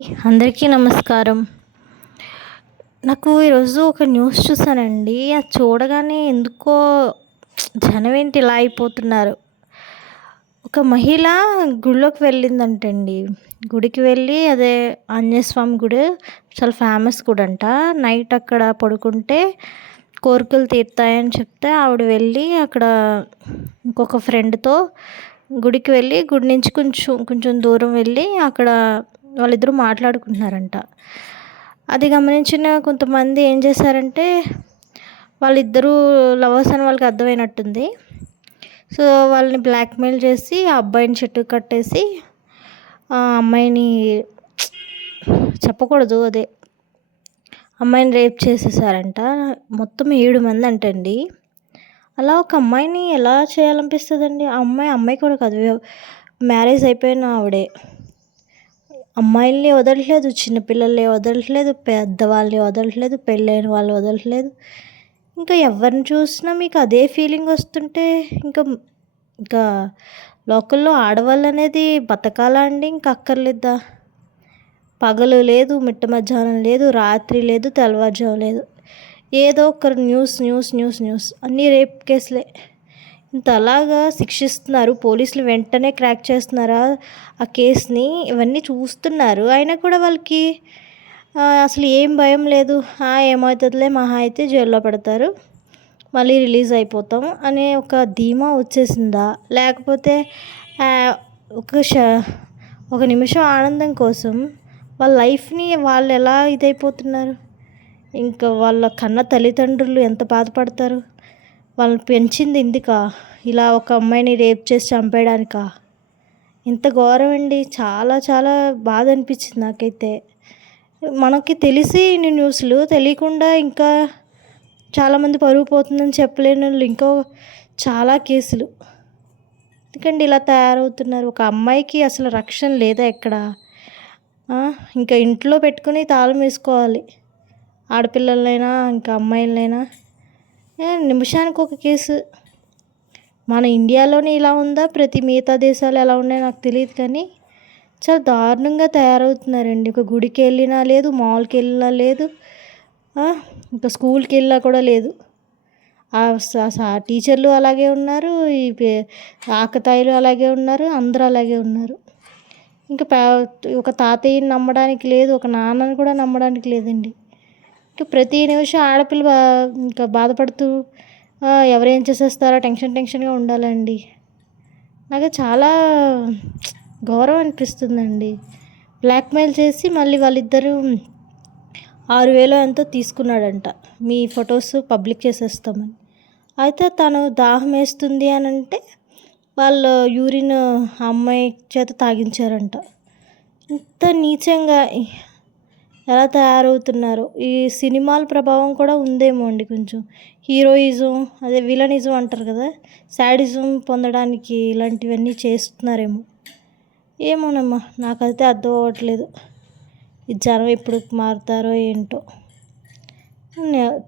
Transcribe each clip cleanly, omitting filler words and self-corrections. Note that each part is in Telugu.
అందరికీ నమస్కారం. నాకు ఈరోజు ఒక న్యూస్ చూసానండి. అది చూడగానే ఎందుకో జనం ఏంటి ఇలా అయిపోతున్నారు. ఒక మహిళ గుడిలోకి వెళ్ళిందంటండి. గుడికి వెళ్ళి అదే ఆంజనేయ స్వామి గుడి చాలా ఫేమస్ గుడంట. నైట్ అక్కడ పడుకుంటే కోరికలు తీరుతాయని చెప్తే ఆవిడ వెళ్ళి అక్కడ ఇంకొక ఫ్రెండ్‌తో గుడికి వెళ్ళి గుడి నుంచి కొంచెం కొంచెం దూరం వెళ్ళి అక్కడ వాళ్ళిద్దరూ మాట్లాడుకుంటున్నారంట. అది గమనించిన కొంతమంది ఏం చేశారంటే, వాళ్ళిద్దరూ లవర్స్ అని వాళ్ళకి అర్థమైనట్టుంది. సో, వాళ్ళని బ్లాక్‌మెయిల్ చేసి ఆ అబ్బాయిని చెట్టుకి కట్టేసి ఆ అమ్మాయిని చెప్పకూడదు అదే అమ్మాయిని రేప్ చేసేసారంట. మొత్తం 7 మందంటండి. అలా ఒక అమ్మాయిని ఎలా చేయాలనిపిస్తదండి? ఆ అమ్మాయి కూడా కాదు. మ్యారేజ్ అయిపోయిన ఆవిడే. అమ్మాయిల్ని వదలట్లేదు, చిన్న పిల్లల్ని వదలట్లేదు, పెద్దవాళ్ళని వదలట్లేదు, పెళ్ళైన వాళ్ళని వదలట్లేదు. ఇంకా ఎవరిని చూసినా మీకు అదే ఫీలింగ్ వస్తుంటే ఇంకా ఇంకా లోకల్‌లో ఆడవాళ్ళనేది బతకాలా అండి? ఇంక అక్కర్లేదా? పగలు లేదు, మిట్ట మధ్యాహ్నం లేదు, రాత్రి లేదు, తెల్లవారుజాము లేదు. ఏదో ఒక న్యూస్, న్యూస్, న్యూస్, న్యూస్ అన్నీ రేప్ కేసులే. ఇంతలాగా శిక్షిస్తున్నారు. పోలీసులు వెంటనే క్రాక్ చేస్తున్నారా ఆ కేస్‌ని? ఇవన్నీ చూస్తున్నారు. అయినా కూడా వాళ్ళకి అసలు ఏం భయం లేదు. ఏమవుతదిలే మహా అయితే జైల్లో పెడతారు. మళ్ళీ రిలీజ్ అయిపోతాం అనే ఒక ధీమా వచ్చేసిందా? లేకపోతే ఆహ్, ఒక ష ఒక నిమిషం ఆనందం కోసం వాళ్ళ లైఫ్‌ని వాళ్ళెలా ఇదైపోతున్నారు? ఇంకా వాళ్ళ కన్న తల్లిదండ్రులు ఎంత బాధపడతారు? వాళ్ళని పెంచింది ఇందుకా? ఇలా ఒక అమ్మాయిని రేప్ చేసి చంపేయడానికా? ఇంత ఘోరం అండి. చాలా చాలా బాధ అనిపించింది నాకైతే. మనకి తెలిసి ఇన్ని న్యూస్‌లు తెలియకుండా ఇంకా చాలామంది పరువు పోతుందని చెప్పలేనోళ్ళు ఇంకో చాలా కేసులు. ఎందుకండి ఇలా తయారవుతున్నారు? ఒక అమ్మాయికి అసలు రక్షణ లేదా ఎక్కడ? ఇంకా ఇంట్లో పెట్టుకొని తాళం వేసుకోవాలి. ఆడపిల్లలనైనా, ఇంకా అమ్మాయిలనైనా. నిమిషానికి ఒక కేసు. మన ఇండియాలోనే ఇలా ఉందా? ప్రతి మిగతా దేశాలు ఎలా ఉన్నాయో నాకు తెలీదు కానీ, చాలా దారుణంగా తయారవుతున్నారండి. ఒక గుడికెళ్ళినా లేదు, మాల్‌కెళ్ళినా లేదు, ఇంకా స్కూల్‌కెళ్ళినా కూడా లేదు. టీచర్లు అలాగే ఉన్నారు, ఈ ఆకతాయిలు అలాగే ఉన్నారు, అందరూ అలాగే ఉన్నారు. ఇంకా ఒక తాతయ్యని నమ్మడానికి లేదు, ఒక నాన్నని కూడా నమ్మడానికి లేదండి. ఇంకా ప్రతి నిమిషం ఆడపిల్ల ఇంకా బాధపడుతూ ఎవరేం చేసేస్తారో టెన్షన్‌గా ఉండాలండి. నాకు చాలా ఘోరం అనిపిస్తుందండి. బ్లాక్‌మెయిల్ చేసి మళ్ళీ వాళ్ళిద్దరూ 6,000 ఎంతో తీసుకున్నాడంట. మీ ఫొటోస్ పబ్లిక్ చేసేస్తామని. అయితే తను దాహం వేస్తుంది అనంటే వాళ్ళు యూరిన్ ఆ అమ్మాయి చేత తాగించారంట. ఇంత నీచంగా ఎలా తయారవుతున్నారు. ఈ సినిమాల ప్రభావం కూడా ఉందేమో అండి కొంచెం. హీరోయిజం అదే విలనిజం అంటారు కదా! శాడిజం పొందడానికి ఇలాంటివన్నీ చేస్తున్నారేమో. ఏమోనమ్మా నాకైతే అర్థం అవ్వట్లేదు. ఈ జనం ఎప్పుడు మారుతారో ఏంటో.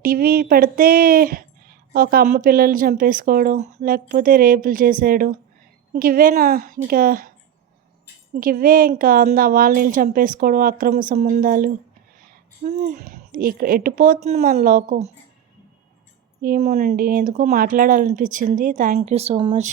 టీవీ పెడితే ఒక అమ్మ పిల్లల్ని చంపేసుకోవడం, లేకపోతే రేపులు చేసేయడం. ఇవేనా ఇంకా ఇంకా వాళ్ళని చంపేసుకోవడం, అక్రమ సంబంధాలు. ఎటు పోతుంది మన లోకం? ఏమోనండి ఎందుకో మాట్లాడాలనిపించింది. Thank you so much.